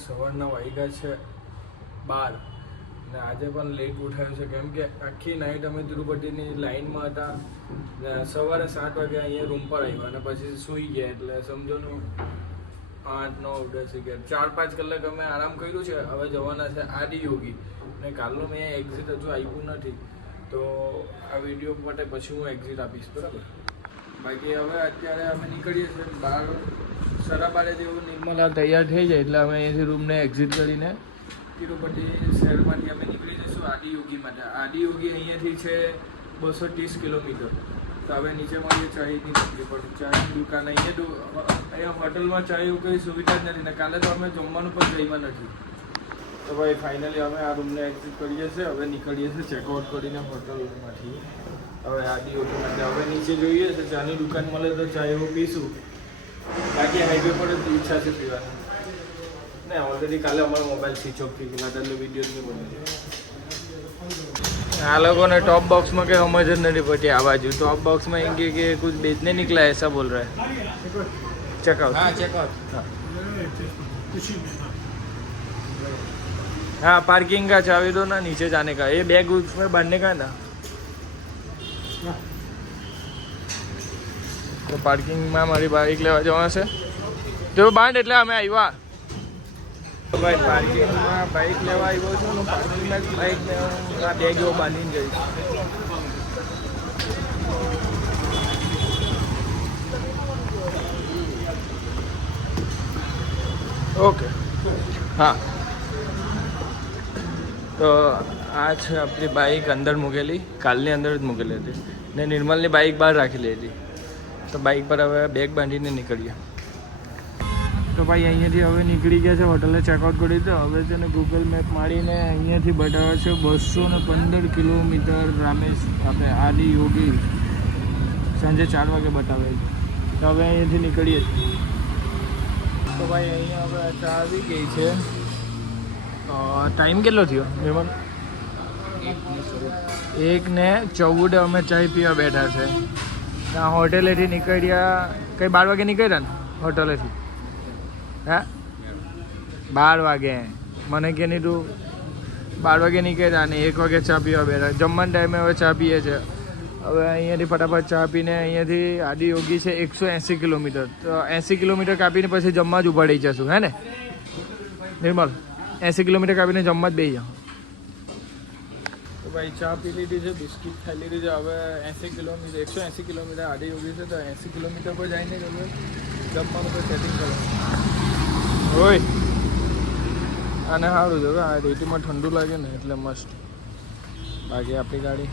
સવારના વાગ્યા છે 12 ને આજે પણ લેટ ઉઠાયું છે કેમ કે આખી નાઇટ અમે તિરુપતિની લાઇનમાં હતા. સવારે 7 વાગે અહીંયા રૂમ પર આવ્યા અને પછી સૂઈ ગયા એટલે સમજો ને 8, 9, 10, 11, 4-5 કલાક અમે આરામ કર્યું છે. હવે જવાના છે આદિયોગી ને કાલનું મેં એક્ઝિટ હજુ આવ્યું નથી તો આ વિડીયો માટે પછી હું એક્ઝિટ આપીશ બરાબર. બાકી હવે અત્યારે અમે નીકળીએ છીએ 12:30 જેવું નિર્મલા તૈયાર થઈ જાય એટલે અમે અહીંયાથી રૂમને એક્ઝિટ કરીને તિરુપતિ શહેરમાંથી અમે નીકળી જઈશું આદિયોગી માટે. આદિયોગી અહીંયાથી છે 230 કિલોમીટર. તો હવે નીચે મળીએ ચાયની તકલીફ પડે. ચાયની દુકાન અહીંયા હોટલમાં ચાય એવું કંઈ સુવિધા જ નથી ને કાલે તો અમે જમવાનું પણ જઈમાં નથી. તો ભાઈ ફાઇનલી અમે આ રૂમને એક્ઝિટ કરીએ છીએ. હવે નીકળીએ છીએ ચેકઆઉટ કરીને હોટલમાંથી હવે આદિયોગી માટે. હવે નીચે જોઈએ છે ચાની દુકાન મળે તો ચાય એવું પીશું. બાકી હાઈવે પર જ ઈચ્છા છે પીવાની. ને ઓલરેડી કાલે અમારો મોબાઈલ સ્વિચ ઓફ થઈ ગયેલા એટલે વિડીયો જ નહીં બને. આ લોકોને टॉप बॉक्स में कहीं समझ नहीं पड़ती आवाज. टॉप बॉक्स में इनके के कुछ बेचने निकला ऐसा बोल रहा है. चेकआउट. हाँ चेकआउट. हाँ पार्किंग का चाबी दो ना नीचे जाने का. ये बैग उसमें बांधने का है ना. तो પાર્કિંગમાં મારી બાઇક લેવા જવા છે તો બાંધ એટલે અમે આવ્યા. ભાઈ પાર્કિંગમાં બાઇક લેવા આવ્યો છું ને પાર્કિંગમાં બાઇકને હું આ બેગ એવો બાંધીને જઈશ. ઓકે હા તો આ છે આપણી બાઇક અંદર મૂકેલી. કાલની અંદર જ મૂકેલી હતી ને નિર્મલની બાઇક બહાર રાખેલી હતી. તો બાઇક પર હવે બેગ બાંધીને નીકળીએ. તો ભાઈ અહીંયાથી હવે નીકળી ગયા છે. હોટલે ચેકઆઉટ કરી તો હવે છે ને ગૂગલ મેપ મારીને અહીંયાથી બતાવે છે 215 કિલોમીટર આપણે આદિયોગી. સાંજે 4 વાગે બતાવે છે. તો હવે અહીંયાથી નીકળીએ છીએ. તો ભાઈ અહીંયા હવે ચા આવી ગઈ છે. ટાઈમ કેટલો થયો નિર્મલ? 1:14 અમે ચાય પીવા બેઠા છે. ત્યાં હોટેલેથી નીકળ્યા કંઈ 12 વાગે નીકળ્યા ને હોટેલેથી? હા 12 વાગે. મને કે નહીં તું 12 વાગે નીકળ્યા ને 1 વાગે ચા પીવા બેઠા. જમવાના ટાઈમે હવે ચા પીએ છે. હવે અહીંયાથી ફટાફટ ચા પીને અહીંયાથી આદિયોગી છે 180 કિલોમીટર. તો 80 કિલોમીટર કાપીને પછી જમવા જ ઊભા રહી જશું હે ને નિર્મલ? 80 કિલોમીટર કાપીને જમવા જ બેસી જાઓ. ભાઈ ચા પી લીધી છે, બિસ્કિટ ખાઈ લીધી છે. હવે 80 કિલોમીટર 180 કિલોમીટર આદિયોગી છે તો 80 કિલોમીટર પર જઈને હવે જમવાનું તો સેટિંગ કરવાનું હોય. આને સારું છે આ રેતીમાં ઠંડુ લાગે ને એટલે મસ્ત. બાકી આપણી ગાડી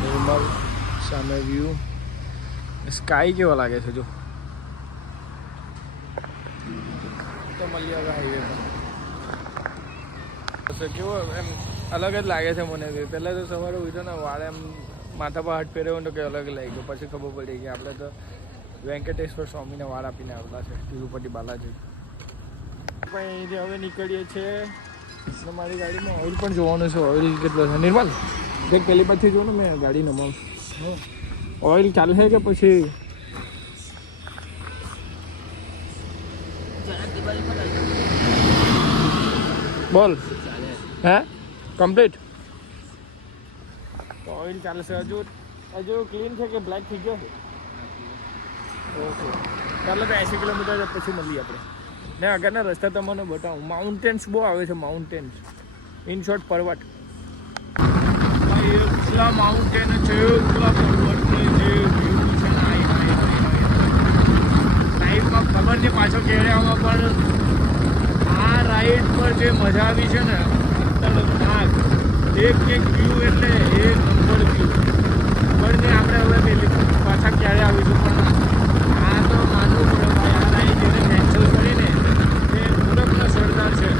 નિર્મલ સામે વ્યૂ સ્કાય કેવો લાગે છે જો. તો મળીએ હવે હાઈવે પર. કેવો એમ અલગ જ લાગે છે મને. પહેલાં તો સવારે ઉઠ્યો ને વાળ એમ માથા પર હાથ ફેરવ્યો ને તો કંઈ અલગ લાગી ગયો. પછી ખબર પડી કે આપણે તો વેંકટેશ્વર સ્વામીને વાળ આપીને આવેલા છે તિરુપતિ બાલાજી. પણ અહીંથી હવે નીકળીએ છીએ. મારી ગાડીમાં ઓઇલ પણ જોવાનું છે. ઓઇલ કેટલો છે નિર્મલ? એક પહેલી પાછી જોઉં ને મેં ગાડી નમાવ. ઓઇલ ચાલશે કે પછી બોલ? હે કમ્પ્લીટ? તો ઓઇલ ચાલશે. હજુ ક્લીન છે કે બ્લેક થઈ ગયો છે? ઓકે ચાલો તો 80 કિલોમીટર પછી મળીએ આપણે. ને આગળના રસ્તા તમને બતાવું. માઉન્ટેન્સ બહુ આવે છે. માઉન્ટેન્સ ઇન શોર્ટ પર્વત. એટલા માઉન્ટેન છે એટલા પર્વત છે જે વ્યૂ છે ને લાઈફમાં ખબર છે પાછો કેળ્યામાં પણ આ રાઈડ પર જે મજા આવી છે ને એક વ્યૂ એટલે એક નંબર વ્યૂ. ખબર નહીં આપણે હવે પેલી પાછા ક્યારે આવીશું પણ આ તો માનવું પડે ભાઈ. આ રાઈડ જેને કેન્સલ કરીને એ પૂરકનો સરદાર છે.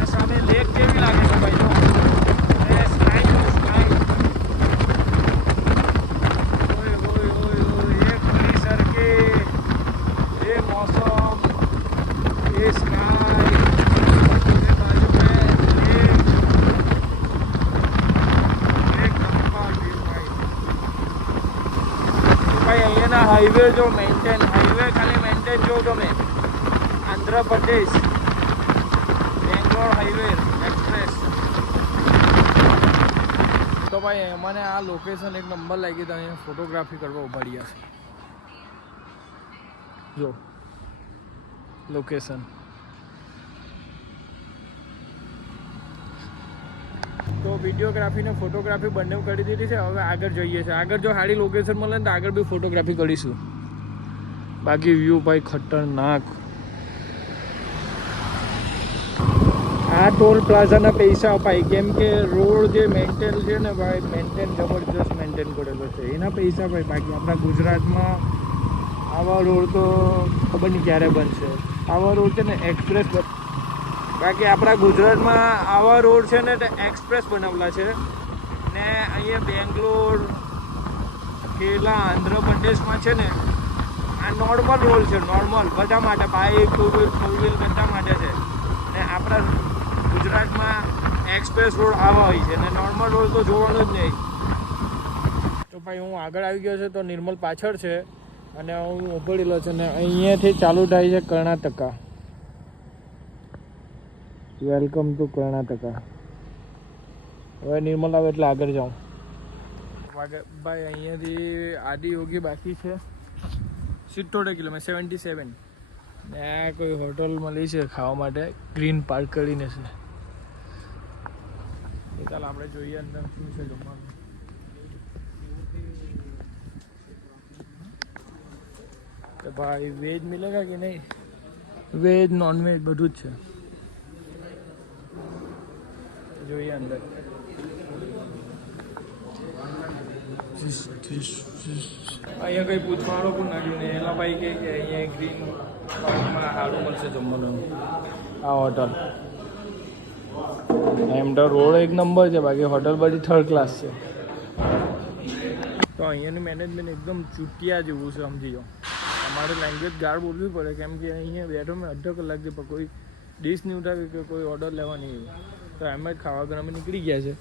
આ સામે લેક કેવી લાગે છે ભાઈ? હાઈવે જો મેન્ટેન હાઈવે ખાલી મેન્ટેન જો તમે આંધ્ર પ્રદેશ બેંગ્લોર હાઈવે એક્સપ્રેસ. તો ભાઈ મને આ લોકેશન એક નંબર લાગી તો અહીંયા ફોટોગ્રાફી કરવા ઉભાડ્યા છે. જો લોકેશન. તો વિડીયોગ્રાફી ને ફોટોગ્રાફી બંને કરી દીધી છે. હવે આગળ જોઈએ છે. આગળ જો સારી લોકેશન મળે ને તો આગળ બી ફોટોગ્રાફી કરીશું. બાકી વ્યૂ ભાઈ ખતરનાક. આ ટોલ પ્લાઝાના પૈસા અપાય કેમ કે રોડ જે મેન્ટેન છે ને ભાઈ મેન્ટેન જબરજસ્ત મેન્ટેન કરેલો છે એના પૈસા ભાઈ. બાકી આપણા ગુજરાતમાં આવા રોડ તો ખબર નહીં ક્યારે બનશે. આવા રોડ છે ને એક્સપ્રેસ. બાકી આપણા ગુજરાતમાં આવા રોડ છે ને તે એક્સપ્રેસ બનાવેલા છે ને અહીંયા બેંગ્લોર કેરલા આંધ્રપ્રદેશમાં છે ને આ નોર્મલ રોડ છે. નોર્મલ બધા માટે bike two wheel four wheel બધા માટે છે ને આપણા ગુજરાતમાં એક્સપ્રેસ રોડ આવા હોય છે ને નોર્મલ રોડ તો જોવાનો જ નહીં. તો ભાઈ હું આગળ આવી ગયો છે તો નિર્મલ પાછળ છે અને હું ઉભરેલો છે ને અહીંયાથી ચાલુ થાય છે કર્ણાટકા. Welcome to Karnataka. હવે નિર્મલ આવે એટલે આગળ જાઉં. ભાઈ અહીંયાથી આદિયોગી બાકી છે 78 કિલોમીટર 77 ને આ કોઈ હોટલ મળી છે ખાવા માટે. ગ્રીન પાર્ક કરીને છે. ચાલ આપણે જોઈએ અંદર શું છે જમવાનું. તો ભાઈ વેજ મિલેગા કે નહીં? વેજ નોન વેજ બધું જ છે. જોઈએ અંદર. અહીંયા કંઈ પૂછવાનું પણ નથી ને એના ભાઈ કહે કે અહીંયા ગ્રીન પાર્કમાં સારું મળશે જમવાનું. આ હોટલ એમ તો રોડ એક નંબર છે. બાકી હોટલ બધી થર્ડ ક્લાસ છે. તો અહીંયાનું મેનેજમેન્ટ એકદમ ચૂટિયા જેવું છે. સમજી જાઓ. અમારે લેંગ્વેજ ગાળ બોલવી પડે કેમ કે અહીંયા બેઠો મેં અડધો કલાકથી પણ કોઈ ડીશ નહીં ઉઠાવી કે કોઈ ઓર્ડર લેવા નહીં. તો એમ જ ખાવા ગરમ નીકળી ગયા છે.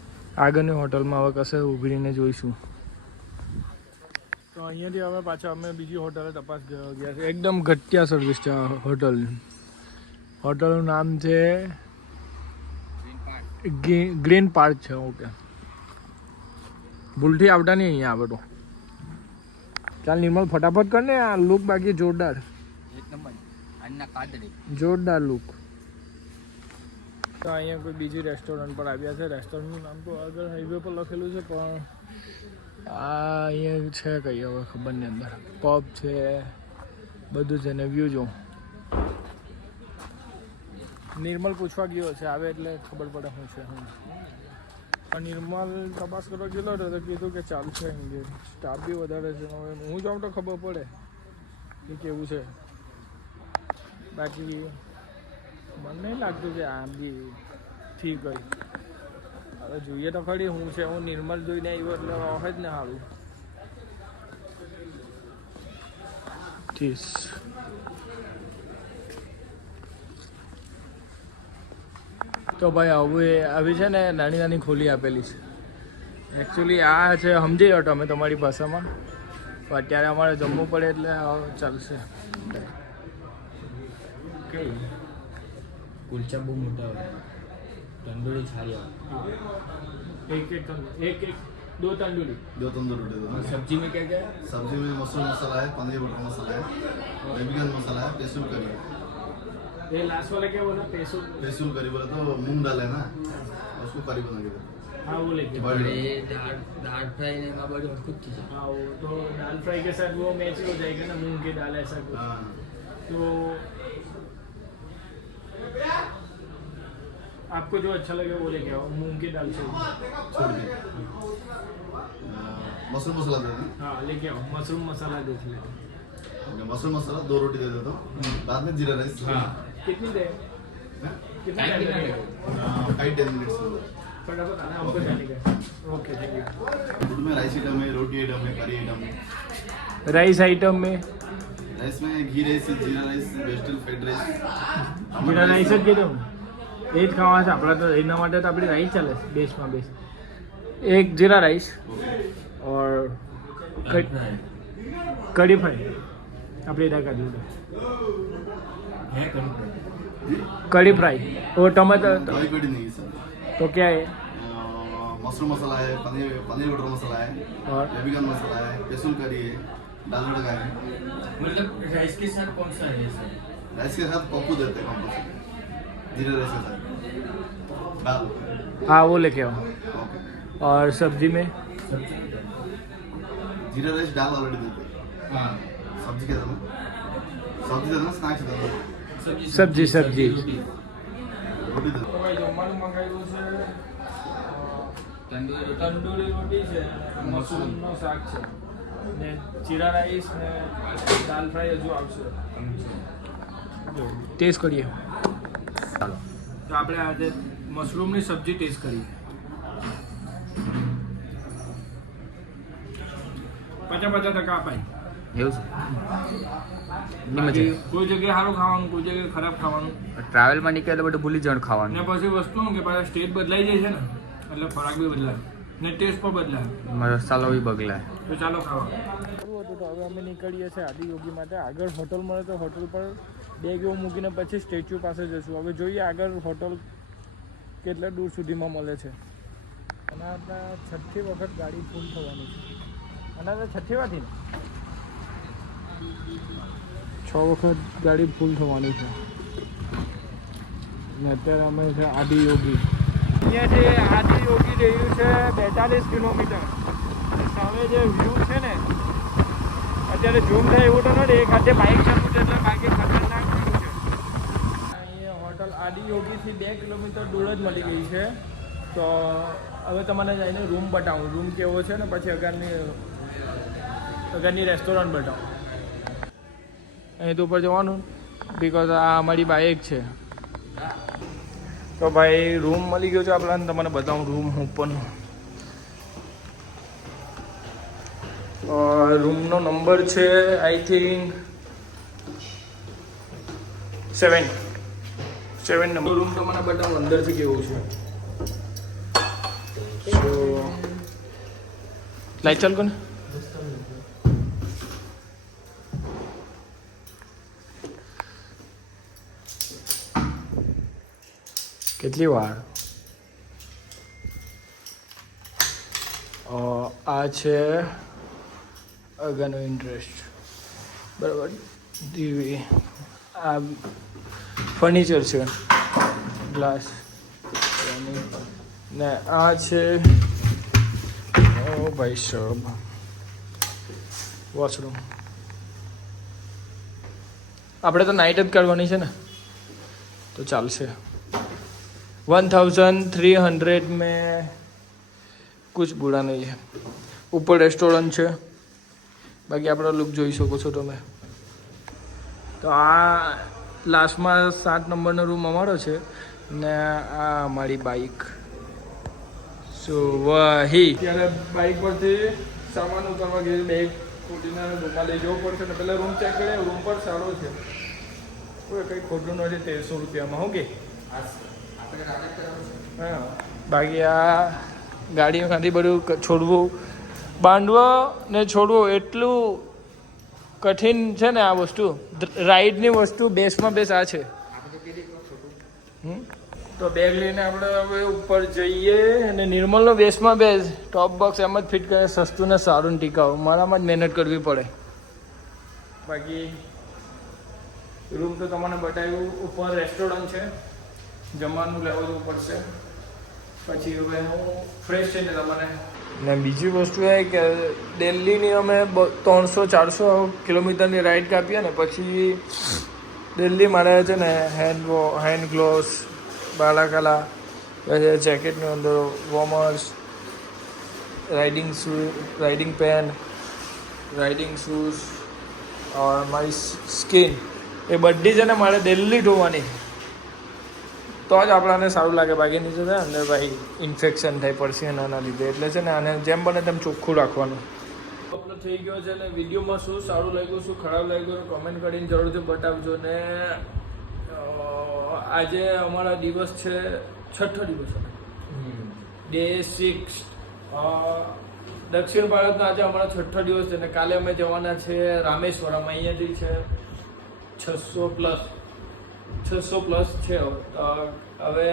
આગળની હોટલમાં હવે કશે ઉભરીને જોઈશું. તો અહીંયાથી હવે પાછા અમે બીજી હોટલે તપાસ ગયા છે. એકદમ ઘટિયા સર્વિસ છે આ હોટલ. હોટલનું નામ છે ગ્રીન પાર્ક છે. ઓકે ભૂલથી આવતા નહીં અહીંયા આવે તો. ચાલ નિર્મલ ફટાફટ કર ને. આ લુક બાકી જોરદાર. જોરદાર લુક. તો અહીંયા કોઈ બીજી રેસ્ટોરન્ટ પર આવ્યા છે. રેસ્ટોરન્ટનું નામ તો આગળ હાઈવે પર લખેલું છે પણ આ અહીંયા છે કઈ હવે ખબર નહીં. અંદર પબ છે બધું છે ને વ્યૂ જો. નિર્મલ પૂછવા ગયો છે આવે એટલે ખબર પડે શું છે. પણ નિર્મલ તપાસ કરવા ગયેલો હતો તો કીધું કે ચાલશે. અહીં સ્ટાફ બી વધારે છે. હવે હું જાઉં તો ખબર પડે કે કેવું છે. બાકી મને નહીં લાગતું કે આમ બી ઠીક હોય. હવે જોઈએ તો ખરી હું છે. હું નિર્મલ જોઈને આવ્યો એટલે હોય જ ને સારું. ઠીક. તો ભાઈ હવે આવી છે ને નાની નાની ખોલી આપેલી છે. એકચ્યુઅલી આ છે સમજી જાઓ તમે તમારી ભાષામાં. તો અત્યારે અમારે જમવું પડે એટલે ચાલશે. कुलचा बहुत मोटा होता है. तंदूरी छाया एक दो तंदूरी दो तंदूर रोटी दो. सब्जी में क्या क्या है? सब्जी में मशरूम मसाला है, पनीर बटर मसाला है, बेबीगन मसाला है, पेसुल करी. ये लास्ट वाला क्या बोला? पेसुल करी बोला तो मूंग दाल है ना उसको करी बना के दो. हाँ वो लेके दाल फ्राई ने का बड़ी कुछ चीज. हाँ वो तो दाल फ्राई के साथ वो मैच हो जाएगा ना मूंग की दाल ऐसा कुछ. हाँ तो आपको जो अच्छा लगे वो लेके आओ. मूंग की दाल चाहिए छोड़ के मशरूम मसाला दे दें. हाँ लेके आओ. मशरूम मसाला देख ले. मशरूम मसाला 2 रोटी दे देता हूँ. बाद में जीरा राइस. हाँ कितनी दे? कितना लगेगा? 5-10 मिनट्स. फटाफट आना हमको जाने का. Okay thank you. फूड में राइस आइटम है, रोटी आइटम है, करी आइटम है. राइस आइटम में राइस में घी राइस, जीरा राइस, वेजिटेबल फ्राइड राइस. જીરા રાઈસ જ કીધું. એ જ ખાવા છે આપણા તો. એના માટે તો આપણી રાઈસ ચાલે બેસ્ટમાં બેસ્ટ. એક જીરા રાઈસ और कड़ी फ्राई આપણે એડા કાઢ્યું. है कड़ी जी कड़ी फ्राई और टमाटर दही कड़ी नहीं सर। तो क्या है मशरूम मसाला है, पनीर बटर मसाला है, और बेबीगन मसाला है, पेसुल करी है, दाल तड़का है। मतलब राइस के साथ कौन सा है सर? राइस के साथ पप्पू देते हैं कंपल्सरी, जीरा राइस के साथ दाल। हाँ वो लेके आओ। ओके। और सब्जी में जीरा राइस दाल ऑलरेडी देते हैं। हाँ सब्जी क्या देना? सब्जी देना, स्नैक्स देना, सब्जी सब्जी रोटी देना। જમવાનું મંગાવ્યું છે तंदूरी તંદૂરી રોટી છે મશરૂમનો શાક છે ને જીરા રાઈસ ને દાલ ફ્રાય હજુ આવશે ટેસ્ટ કરીએ ચાલો તો આપણે આજે મશરૂમની સબ્જી ટેસ્ટ કરીએ 50% અપાય એવું છે બાકી કોઈ જગ્યાએ સારું ખાવાનું કોઈ જગ્યાએ ખરાબ ખાવાનું ટ્રાવેલમાં નીકળે બધું ભૂલી જવાનું ખાવાનું ને પછી વસ્તુ શું કે પાછા સ્ટેટ બદલાઈ જાય છે ને એટલે ખોરાક બી બદલાય ને ટેસ્ટ પણ બદલાય મસાલો બી બગલાય તો ચાલો ખાવા તો હવે અમે નીકળીએ છીએ આદિયોગી માટે આગળ હોટલ મળે તો હોટલ પર બેગ એવું મૂકીને પછી સ્ટેચ્યુ પાસે જશું હવે જોઈએ આગળ હોટલ કેટલા દૂર સુધીમાં મળે છે અને આપણા છઠ્ઠી વખત ગાડી ફૂલ થવાની છે અને આ છઠ્ઠી વાથી ને 6 વખત ગાડી ફૂલ થવાની છે અને અત્યારે અમે છે આદિયોગી અહીંયાથી આદિયોગી રહ્યું છે 42 કિલોમીટર અને સામે જે વ્યૂ છે ને અત્યારે ઝૂમ થાય એવું તો નથી એક હાથે બાઇક ચાલુ છે એટલે બાકી ખતરનાક વ્યૂ છે અહીંયા હોટલ આદિયોગીથી 2 કિલોમીટર દૂર જ મળી ગઈ છે તો હવે તમને જઈને રૂમ બતાવું રૂમ કેવો છે ને પછી અગરની રેસ્ટોરન્ટ બતાવું અહીં તો ઉપર જવાનું બિકોઝ આ અમારી બાઇક છે તો ભાઈ રૂમ મળી ગયો છે આપણાને તમને બતાવું રૂમ ઉપરનો રૂમનો નંબર છે આઈ થિંક 7 નંબર રૂમ તમને બતાવું અંદરથી કેવું છે તો લાઈટ ચાલુ કર ને કેટલી વાર આ છે અગાનો ઇન્ટરેસ્ટ બરાબર ટીવી આ ફર્નિચર છે ગ્લાસ ને આ છે ઓ ભાઈ સાહેબ વોશરૂમ આપણે તો નાઇટ જ કાઢવાની છે ને તો ચાલશે 1300 में कुछ बुरा नहीं है ऊपर रेस्टोरेंट છે બાકી આપણો લુક જોઈ શકો છો તમે તો આ લાસ્ટમાં 7 નંબરનો રૂમ અમારો છે ને આ અમારી બાઇક સો વહી ત્યારે બાઇક પરથી સામાન ઉતારવા ગઈ બેગ ખોટીને રૂમમાં લઈ જવું પડશે ને પહેલાં રૂમ ચેક કરીએ રૂમ પર સારો છે કોઈ કંઈ ખોટું નથી 1300 રૂપિયામાં હું કે હા બાકી આ ગાડીમાંથી બધું છોડવું બાંધવો ને છોડવું એટલું કઠિન છે ને આ વસ્તુ રાઈડની વસ્તુ બેસમાં બેસ આ છે તો બેગ લઈને આપણે હવે ઉપર જઈએ અને નિર્મલનો બેસમાં બેસ ટોપ બોક્સ એમ જ ફિટ કરે સસ્તું ને સારું ને ટીકાવ મારામાં જ મહેનત કરવી પડે બાકી રૂમ તો તમને બતાવ્યું ઉપર રેસ્ટોરન્ટ છે જમવાનું લેવું પડશે પછી હવે હું ફ્રેશ થઈને તમને ને બીજી વસ્તુ એ કે દિલ્હીની અમે 300-400 કિલોમીટરની રાઈડ કાપીએ ને પછી દિલ્હી મારે છે ને હેન્ડ ગ્લોવ્સ બાલાકાલા પછી જેકેટની અંદર વોર્મર્સ રાઇડિંગ પેન રાઇડિંગ શૂઝ મારી સ્કિન એ બધી છે ને મારે દિલ્હી ધોવાની તો જ આપણાને સારું લાગે બાકી નીચે છે ને ભાઈ ઇન્ફેક્શન થાય પડશે એના લીધે એટલે છે ને આને જેમ બને તેમ ચોખ્ખું રાખવાનું આપણો થઈ ગયો છે ને વિડીયોમાં શું સારું લાગ્યું શું ખરાબ લાગ્યું કોમેન્ટ કરીને જરૂરથી બતાવજો ને આજે અમારા દિવસ છે 6ઠ્ઠો દિવસ ડે 6 દક્ષિણ ભારતનો આજે અમારો 6ઠ્ઠો દિવસ છે ને કાલે અમે જવાના છે રામેશ્વરમ અહીંયાથી છે 600+ 600+ છે. હવે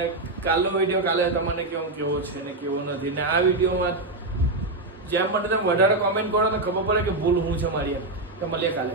કાલનો વિડીયો કાલે તમને કેવો છે ને કેવો નથી, ને આ વિડીયોમાં જેમ મને તમે વધારે કોમેન્ટ કરો ને ખબર પડે કે ભૂલ હું છે મારી. એમ તો મળીએ કાલે.